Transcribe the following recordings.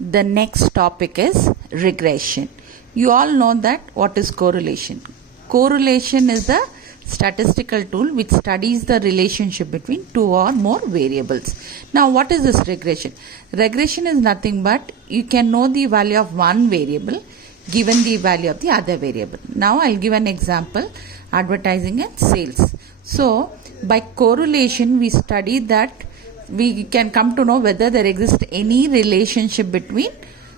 The next topic is regression. You all know that what is correlation. Correlation is the statistical tool which studies the relationship between two or more variables. Now what is this regression? Regression is nothing but you can know the value of one variable given the value of the other variable. Now I'll give an example, advertising and sales. So by correlation we study that we can come to know whether there exists any relationship between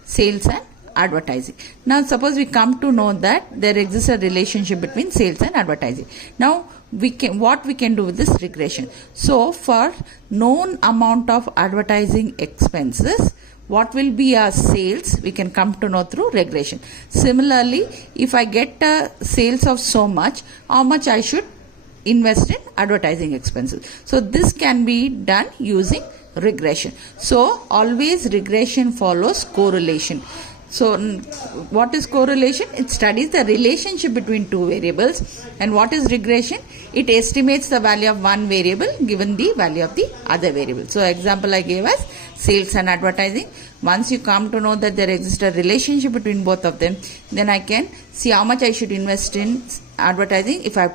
sales and advertising. Now suppose we come to know that there exists a relationship between sales and advertising. Now what we can do with this regression? So for known amount of advertising expenses, what will be our sales, we can come to know through regression. Similarly, if I get a sales of so much, how much I should invest in advertising expenses. So this can be done using regression. So always regression follows correlation. So what is correlation? It studies the relationship between two variables. And what is regression? It estimates the value of one variable given the value of the other variable. So example I gave as sales and advertising. Once you come to know that there exists a relationship between both of them, then I can see how much I should invest in advertising if I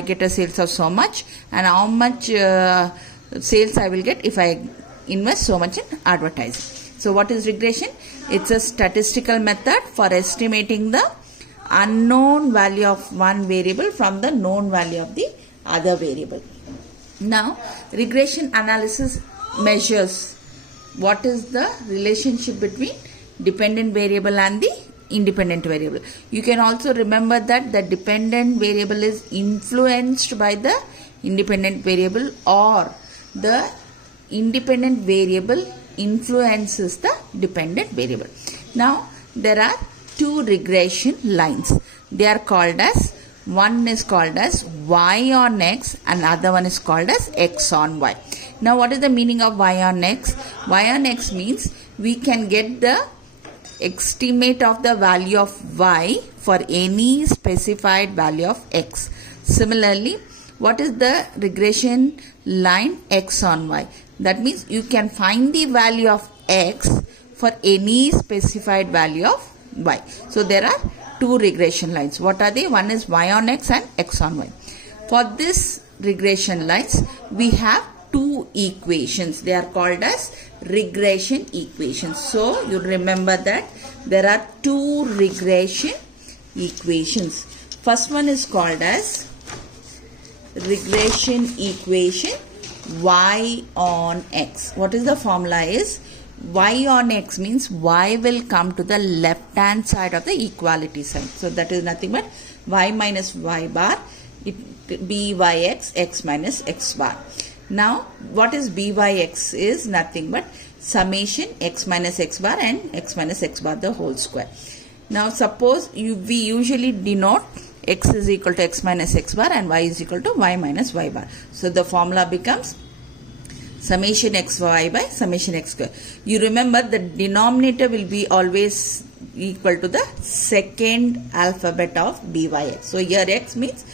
get a sales of so much, and how much sales I will get if I invest so much in advertising. So what is regression? It's a statistical method for estimating the unknown value of one variable from the known value of the other variable. Now regression analysis measures what is the relationship between dependent variable and the independent variable. You can also remember that the dependent variable is influenced by the independent variable, or the independent variable influences the dependent variable. Now there are two regression lines. They are called as, one is called as y on x and other one is called as x on y. Now what is the meaning of y on x? Y on x means we can get the estimate of the value of y for any specified value of x. Similarly, what is the regression line x on y? That means you can find the value of x for any specified value of y. So there are two regression lines. What are they? One is y on x and x on y. For this regression lines, we have two equations. They are called as regression equations. So you remember that there are two regression equations. First one is called as regression equation y on x. What is the formula is? Y on x means y will come to the left hand side of the equality sign. So that is nothing but y minus y bar, it byx, x minus x bar. Now what is byx is nothing but summation x minus x bar and x minus x bar the whole square. Now suppose we usually denote x is equal to x minus x bar and y is equal to y minus y bar. So the formula becomes summation xy by summation x square. You remember the denominator will be always equal to the second alphabet of byx. So here x means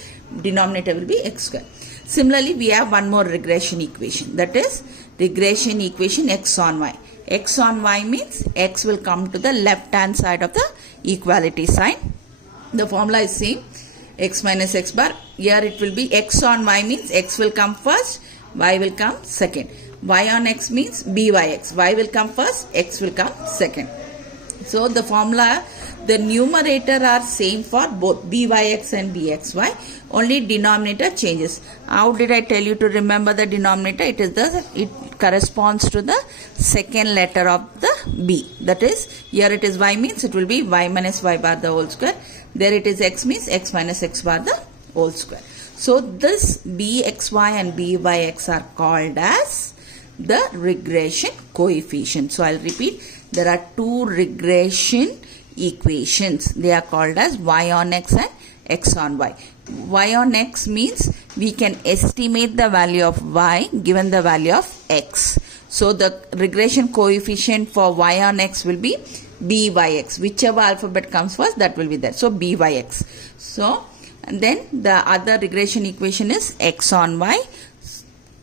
denominator will be x square. Similarly, we have one more regression equation, that is regression equation x on y. X on y means x will come to the left hand side of the equality sign. The formula is same, x minus x bar. Here it will be x on y means x will come first, y will come second. Y on x means byx. Y will come first, x will come second. So the formula, the numerator are same for both byx and bxy, only denominator changes. How did I tell you to remember the denominator? It corresponds to the second letter of the b. That is, here it is y means it will be y minus y bar the whole square. There it is x means x minus x bar the whole square. So this bxy and byx are called as the regression coefficient. So I'll repeat, there are two regression equations. They are called as y on x and x on y. Y on x means we can estimate the value of y given the value of x. So the regression coefficient for y on x will be byx. Whichever alphabet comes first, that will be there. So byx. So and then the other regression equation is x on y.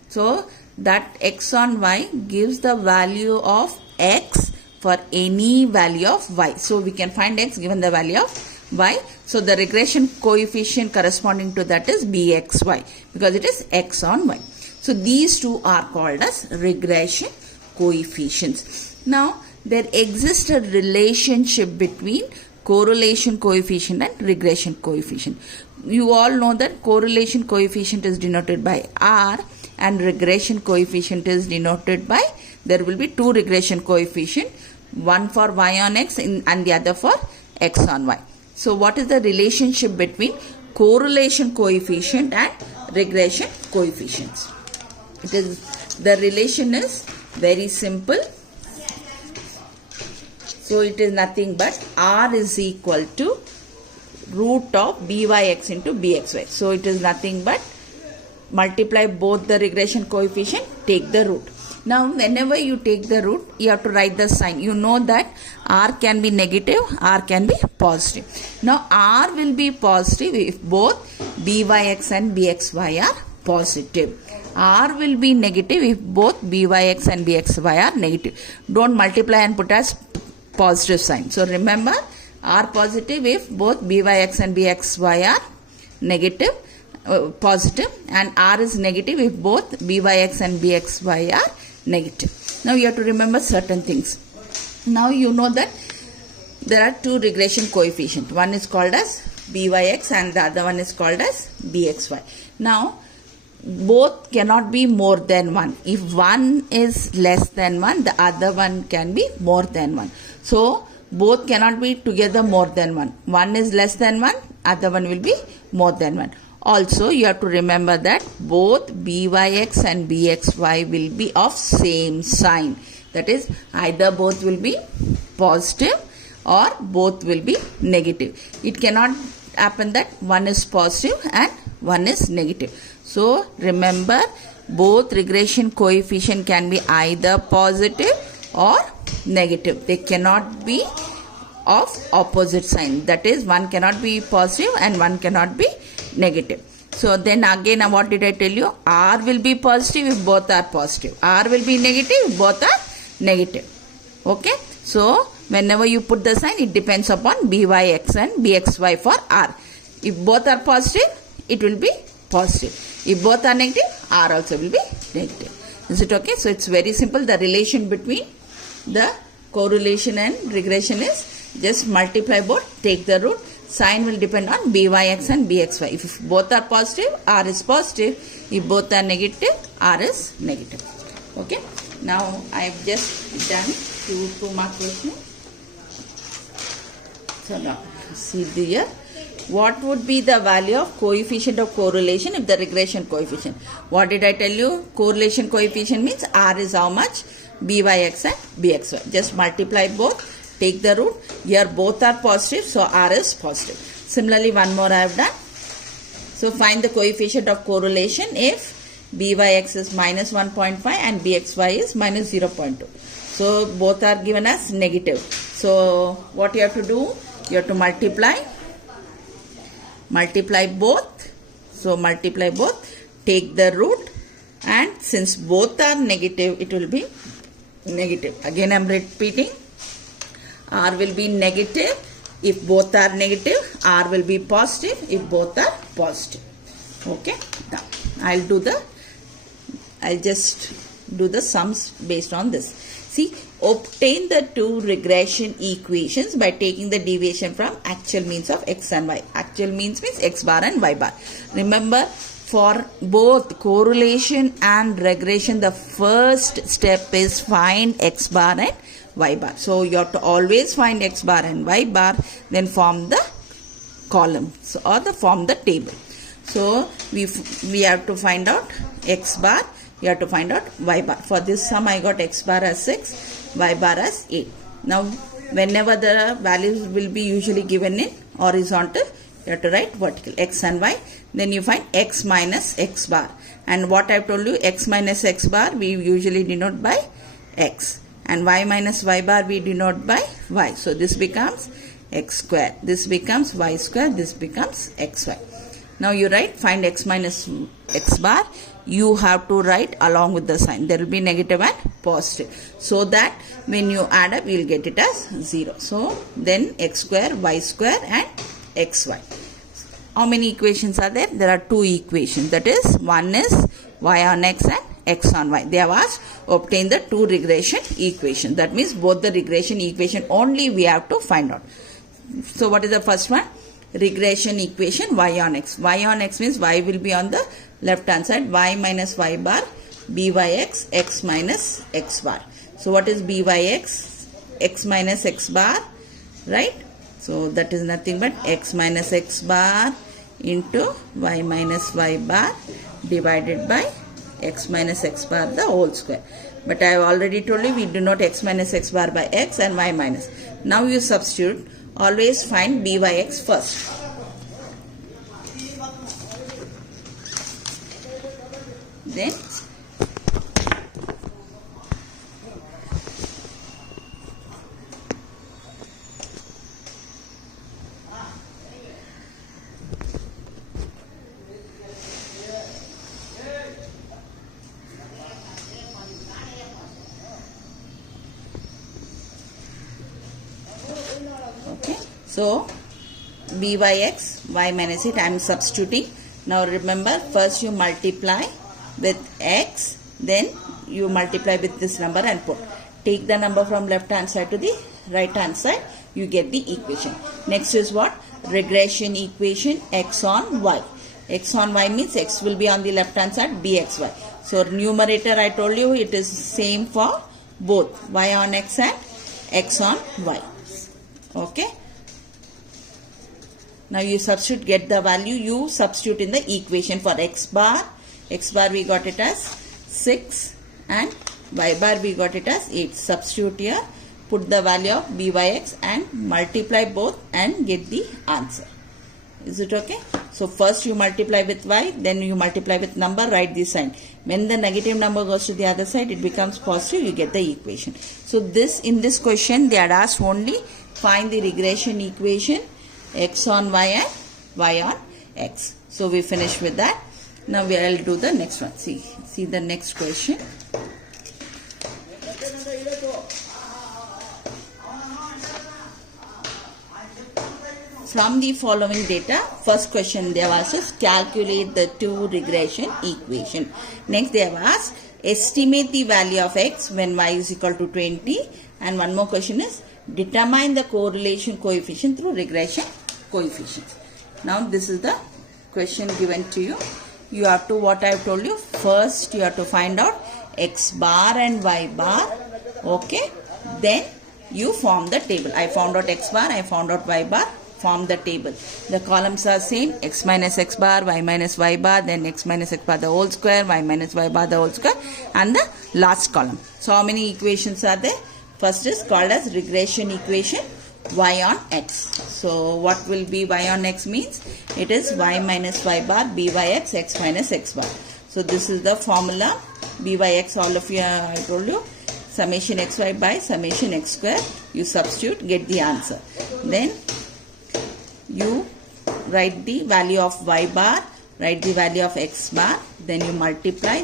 So that x on y gives the value of x for any value of y. So we can find x given the value of y. So the regression coefficient corresponding to that is bxy because it is x on y. So these two are called as regression coefficients. Now there exists a relationship between correlation coefficient and regression coefficient. You all know that correlation coefficient is denoted by R and regression coefficient is denoted by, there will be two regression coefficient, one for y on x and the other for x on y. So what is the relationship between correlation coefficient and regression coefficients? The relation is very simple. So it is nothing but R is equal to root of byx into bxy. So it is nothing but multiply both the regression coefficient, take the root. Now whenever you take the root, you have to write the sign. You know that R can be negative, R can be positive. Now R will be positive if both byx and bxy are positive. R will be negative if both byx and bxy are negative. Don't multiply and put as positive sign. So remember, R positive if both byx and bxy are negative, positive, and R is negative if both byx and bxy are negative. Now you have to remember certain things. Now you know that there are two regression coefficients. One is called as byx and the other one is called as bxy. Now both cannot be more than 1. If one is less than 1, the other one can be more than 1. So both cannot be together more than 1. One is less than 1, other one will be more than 1. Also you have to remember that both byx and bxy will be of same sign. That is, either both will be positive or both will be negative. It cannot happen that one is positive and one is negative. So remember, both regression coefficient can be either positive or negative. They cannot be of opposite sign. That is, one cannot be positive and one cannot be negative. So then again, what did I tell you? R will be positive if both are positive. R will be negative if both are negative. Okay. So whenever you put the sign, it depends upon byx and bxy for R. If both are positive, it will be positive. If both are negative, R also will be negative. Is it okay? So it's very simple. The relation between the correlation and regression is just multiply both, take the root. Sign will depend on byx and bxy. If both are positive, R is positive. If both are negative, R is negative. Okay. Now I have just done two mark questions. So now see here. What would be the value of coefficient of correlation if the regression coefficient? What did I tell you? Correlation coefficient means R is how much? Byx and bxy. Just multiply both, take the root. Here both are positive, so R is positive. Similarly, one more I have done. So find the coefficient of correlation if byx is minus 1.5 and bxy is minus 0.2. So both are given as negative. So what you have to do? You have to multiply both. So multiply both, take the root, and since both are negative, it will be negative. Again I am repeating, R will be negative if both are negative, R will be positive if both are positive. Okay. Now I'll just do the sums based on this. See, obtain the two regression equations by taking the deviation from actual means of x and y. Actual means x bar and y bar. Remember, for both correlation and regression, the first step is find x bar and y bar. So you have to always find x bar and y bar, then form the column or form the table. So we have to find out x bar. You have to find out y bar. For this sum, I got x bar as 6, y bar as 8. Now, whenever the values will be usually given in horizontal, you have to write vertical, x and y. Then you find x minus x bar. And what I have told you, x minus x bar, we usually denote by x. And y minus y bar, we denote by y. So, this becomes x square. This becomes y square. This becomes xy. Now you write find x minus x bar. You have to write along with the sign. There will be negative and positive. So that when you add up, you will get it as 0. So then x square, y square and xy. How many equations are there? There are 2 equations. That is, one is y on x and x on y. They have asked obtain the 2 regression equations. That means both the regression equation only we have to find out. So what is the first one? Regression equation y on x. Y on x means y will be on the left hand side. Y minus y bar byx x minus x bar. So what is byx? X minus x bar, right? So that is nothing but x minus x bar into y minus y bar divided by x minus x bar the whole square. But I have already told you we do not x minus x bar by x and y minus. Now you substitute. Always find byx first. Then so byx, y minus it, I am substituting. Now remember, first you multiply with x, then you multiply with this number and put. Take the number from left hand side to the right hand side, you get the equation. Next is what? Regression equation x on y. X on y means x will be on the left hand side, bxy. So numerator I told you it is same for both y on x and x on y. Okay. Now you substitute, get the value, you substitute in the equation for x bar. X bar we got it as 6 and y bar we got it as 8. Substitute here, put the value of byx and multiply both and get the answer. Is it okay? So first you multiply with y, then you multiply with number, write this sign. When the negative number goes to the other side, it becomes positive, you get the equation. So this, in this question they had asked only find the regression equation x on y and y on x. So we finish with that. Now we will do the next one. See the next question. From the following data, first question they have asked us calculate the 2 regression equation. Next they have asked estimate the value of x when y is equal to 20, and one more question is determine the correlation coefficient through regression coefficients. Now this is the question given to you. You have to, what I have told you, first you have to find out x bar and y bar. Okay, then you form the table. I found out x bar, I found out y bar, form the table. The columns are same, x minus x bar, y minus y bar, then x minus x bar the whole square, y minus y bar the whole square, and the last column. So how many equations are there? First is called as regression equation y on x. So what will be y on x means? It is y minus y bar byx x minus x bar. So this is the formula byx, all of you I told you, summation xy by summation x square. You substitute, get the answer. Then you write the value of y bar, write the value of x bar, then you multiply.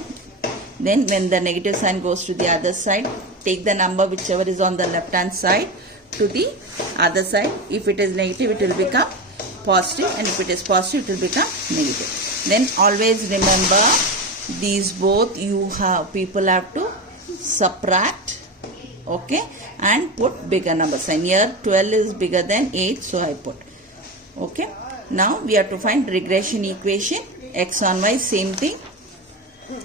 Then when the negative sign goes to the other side, take the number whichever is on the left hand side to the other side. If it is negative, it will become positive, and if it is positive, it will become negative. Then always remember these both people have to subtract, okay, and put bigger number sign. Here 12 is bigger than 8, so I put. Okay. Now we have to find regression equation x on y, same thing.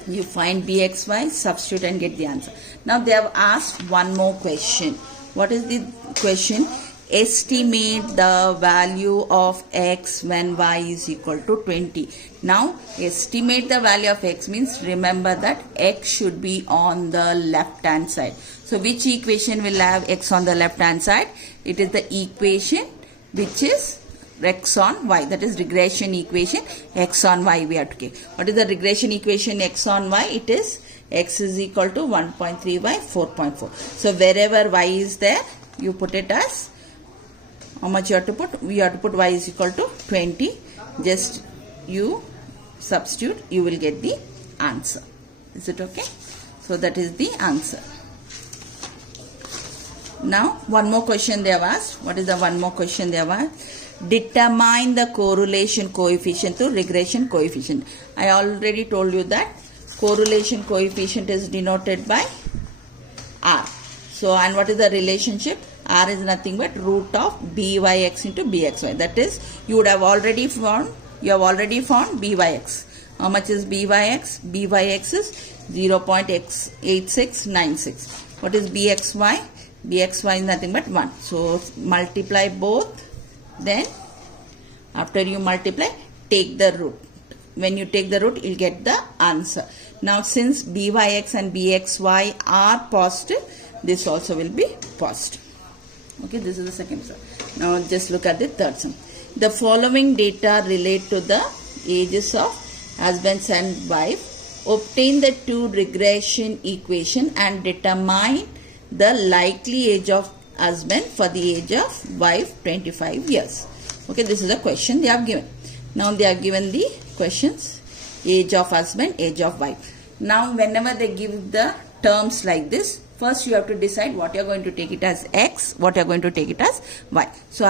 You find bxy, substitute and get the answer. Now they have asked one more question. What is the question? Estimate the value of x when y is equal to 20. Now estimate the value of x means remember that x should be on the left hand side. So which equation will have x on the left hand side? It is the equation which is x on y, that is regression equation x on y we have to get. What is the regression equation x on y? It is x is equal to 1.3 by 4.4. So wherever y is there, you put it as, how much you have to put? We have to put y is equal to 20. Just you substitute, you will get the answer. Is it okay? So that is the answer. Now one more question they have asked. What is the one more question they have asked? Determine the correlation coefficient to regression coefficient. I already told you that correlation coefficient is denoted by R. So, and what is the relationship? R is nothing but root of byx into bxy. That is, you would have already found, you have already found byx. How much is byx? Byx is 0.8696. What is bxy? Bxy is nothing but 1. So, multiply both. Then, after you multiply, take the root. When you take the root, you will get the answer. Now, since byx and bxy are positive, this also will be positive. Okay, this is the second sum. Now, just look at the third sum. The following data relate to the ages of husbands and wife. Obtain the two regression equation and determine the likely age of husband for the age of wife 25 years. Okay, this is the question they have given. Now they are given the questions, age of husband, age of wife. Now whenever they give the terms like this, first you have to decide what you are going to take it as x, what you are going to take it as y. So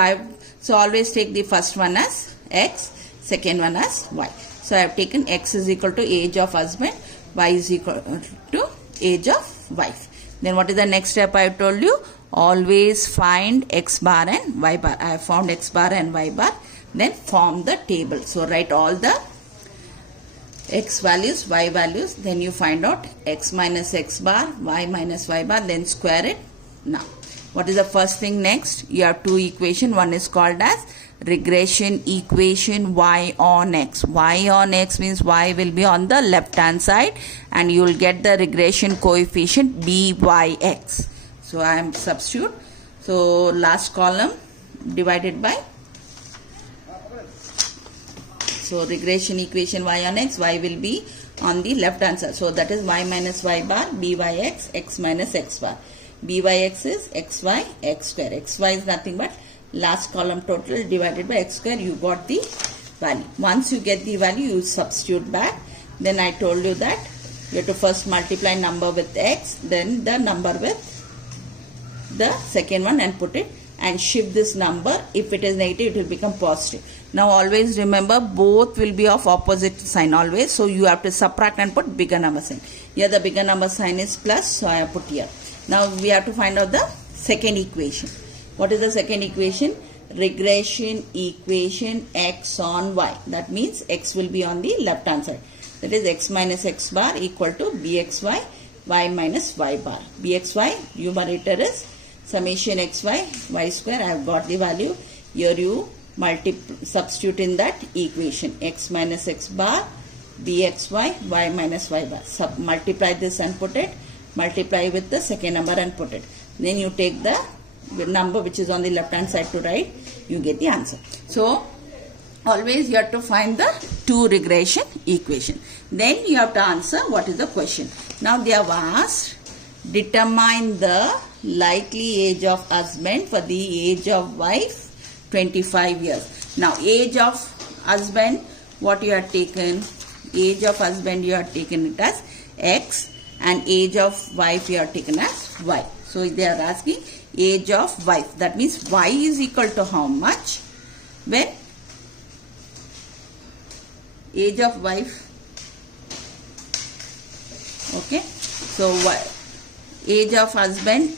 always take the first one as x, second one as y. So I have taken x is equal to age of husband, y is equal to age of wife. Then what is the next step I have told you? Always find x bar and y bar. I have found x bar and y bar. Then form the table. So write all the x values, y values. Then you find out x minus x bar, y minus y bar. Then square it. Now, what is the first thing next? You have two equations. One is called as regression equation y on x. Y on x means y will be on the left hand side and you will get the regression coefficient byx. So I am substitute. So last column divided by. So regression equation y on x, y will be on the left hand side. So that is y minus y bar, byx, x minus x bar. Byx is xy, x square. Xy is nothing but last column total divided by x square. You got the value. Once you get the value, you substitute back. Then I told you that you have to first multiply number with x, then the number with the second one and put it and shift this number. If it is negative, it will become positive. Now always remember both will be of opposite sign always. So you have to subtract and put bigger number sign. Here the bigger number sign is plus, so I have put here. Now we have to find out the second equation. What is the second equation? Regression equation x on y. That means x will be on the left hand side. That is x minus x bar equal to bxy, y minus y bar. Bxy numerator is summation xy, y square. I have got the value. Here you substitute in that equation. X minus x bar, bxy, y minus y bar. Multiply this and put it. Multiply with the second number and put it. Then you take the number which is on the left hand side to right. You get the answer. So always you have to find the two regression equation. Then you have to answer what is the question. Now they have asked, determine the likely age of husband for the age of wife 25 years. Now age of husband, what you have taken? Age of husband you have taken it as x and age of wife you have taken as y. So they are asking age of wife. That means y is equal to how much? When age of wife. Okay. So age of husband,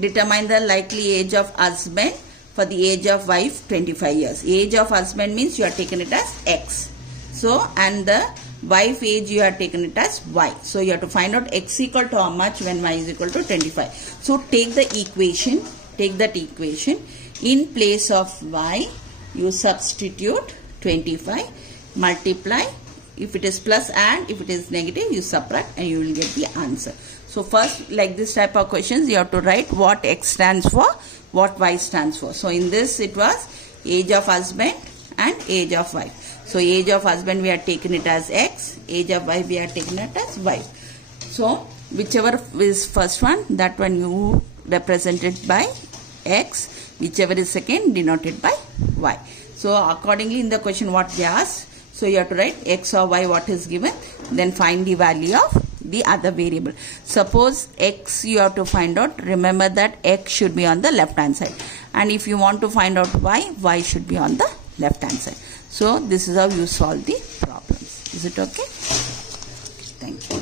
determine the likely age of husband for the age of wife 25 years. Age of husband means you are taken it as x. So and the wife age you are taken it as y. So you have to find out x equal to how much when y is equal to 25. So take the equation, take that equation. In place of y, you substitute 25, multiply. If it is plus and if it is negative, you subtract and you will get the answer. So first, like this type of questions, you have to write what x stands for, what y stands for. So in this, it was age of husband and age of wife. So age of husband we are taken it as x, age of wife we are taken it as y. So whichever is first one, that one you represent it by x, whichever is second denoted by y. So accordingly in the question what they asked, So you have to write x or y what is given, then find the value of the other variable. Suppose x you have to find out, remember that x should be on the left hand side, and if you want to find out y should be on the left hand side. So this is how you solve the problems. Is it okay? Thank you.